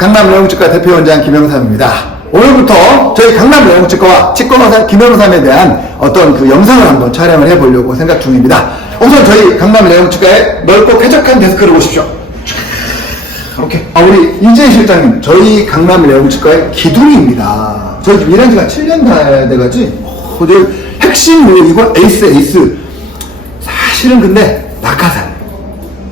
강남 영치과 대표원장 김영삼입니다. 오늘부터 저희 강남 영치과와 치과의사 김영삼에 대한 어떤 그 영상을 한번 촬영을 해보려고 생각 중입니다. 우선 저희 강남 영치과의 넓고 쾌적한 데스크를 보십시오. 이렇게. 아, 우리 이재 실장님, 저희 강남 레옹치과의 기둥입니다. 저희 지금 일한 지가 7년 다 돼가지. 어, 핵심 요이고 에이스 에이스. 사실은 근데 낙하산.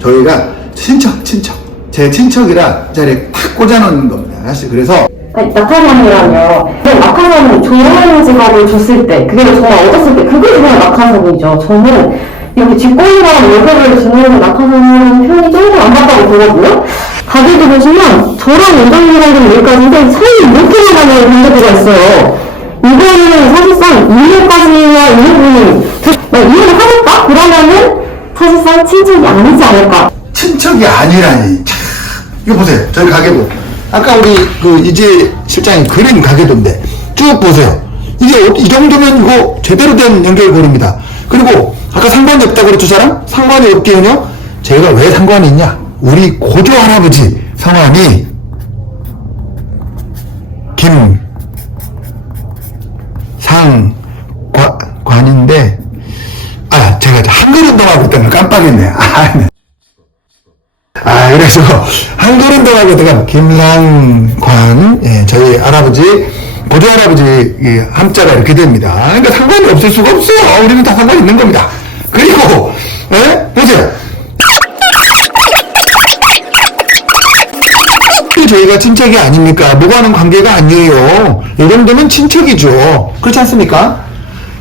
저희가 친척, 친척. 제 친척이라 이 자리에 탁 꽂아놓는 겁니다. 사실 그래서 아니, 낙하산이라뇨. 근데 낙하산은 조용한 직업을 줬을 때, 그게 정말 얻었을 때, 그게 정말 낙하산이죠. 저는 이렇게 뒷골이랑 월급을 주는 낙하산이라는 표현이 조금 안 맞다고 보거든요. 가게도 보시면 저랑 원장님이랑 여기까지인데 사이 이렇게 나가는 분들이 있어요. 이거는 사실상 이해까지나 이해분이 이해를 하겠다? 그러면은 사실상 친척이 아니지 않을까. 친척이 아니라니. 참, 이거 보세요. 저희 가게도. 아까 우리 그 이재 실장이 그린 가게도인데 쭉 보세요. 이게 어- 이 정도면 이거 제대로 된 연결고리입니다. 그리고 아까 상관이 없다고 그랬죠, 사람? 상관이 없기는요. 제가 왜 상관이 있냐? 우리 고조 할아버지 성함이 김 상관인데 아 제가 한글 운동하고 있던 걸 깜빡했네. 아, 네. 아, 그래서 한글 운동하고 있다가 김상관, 예, 저희 할아버지, 고조 할아버지 이 함자가 이렇게 됩니다. 그러니까 상관이 없을 수가 없어요. 우리는 다 상관이 있는 겁니다. 그리고, 예, 보세요. 저희가 친척이 아닙니까? 뭐가는 관계가 아니에요. 이 정도면 친척이죠. 그렇지 않습니까?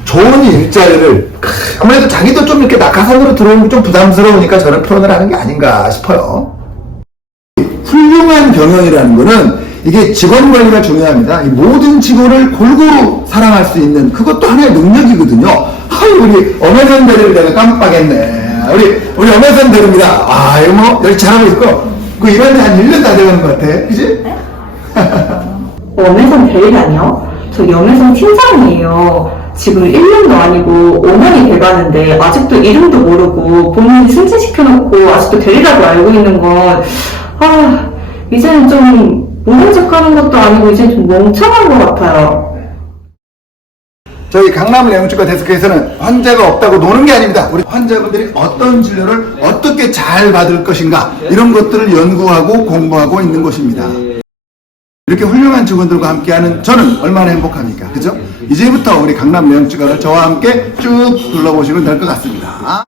좋은 일자리를 크, 아무래도 자기도 좀 이렇게 낙하산으로 들어오는 게 좀 부담스러우니까 저런 표현을 하는 게 아닌가 싶어요. 훌륭한 경영이라는 거는 이게 직원 관리가 중요합니다. 이 모든 직원을 골고루 사랑할 수 있는 그것도 하나의 능력이거든요. 아유, 우리 엄혜선 대리를 내가 깜빡했네. 우리, 우리 엄혜선 대리입니다. 아, 이거 뭐, 여기 잘하고 있고. 그 일한 지한 1년 다 돼가는 것 같아. 그지? 염혜성 대리라니요? 저 염혜성 팀장이에요. 지금 1년도 아니고 5년이 돼가는데 아직도 이름도 모르고 본인이 승진시켜놓고 아직도 대리라고 알고 있는 건 아, 이제는 좀 모른 척 하는 것도 아니고 이제 좀 멍청한 것 같아요. 저희 강남 레옹치과 데스크에서는 환자가 없다고 노는 게 아닙니다. 우리 환자분들이 어떤 진료를 어떻게 잘 받을 것인가 이런 것들을 연구하고 공부하고 있는 곳입니다. 이렇게 훌륭한 직원들과 함께하는 저는 얼마나 행복합니까? 그죠? 이제부터 우리 강남 레옹치과를 저와 함께 쭉 둘러보시면 될 것 같습니다.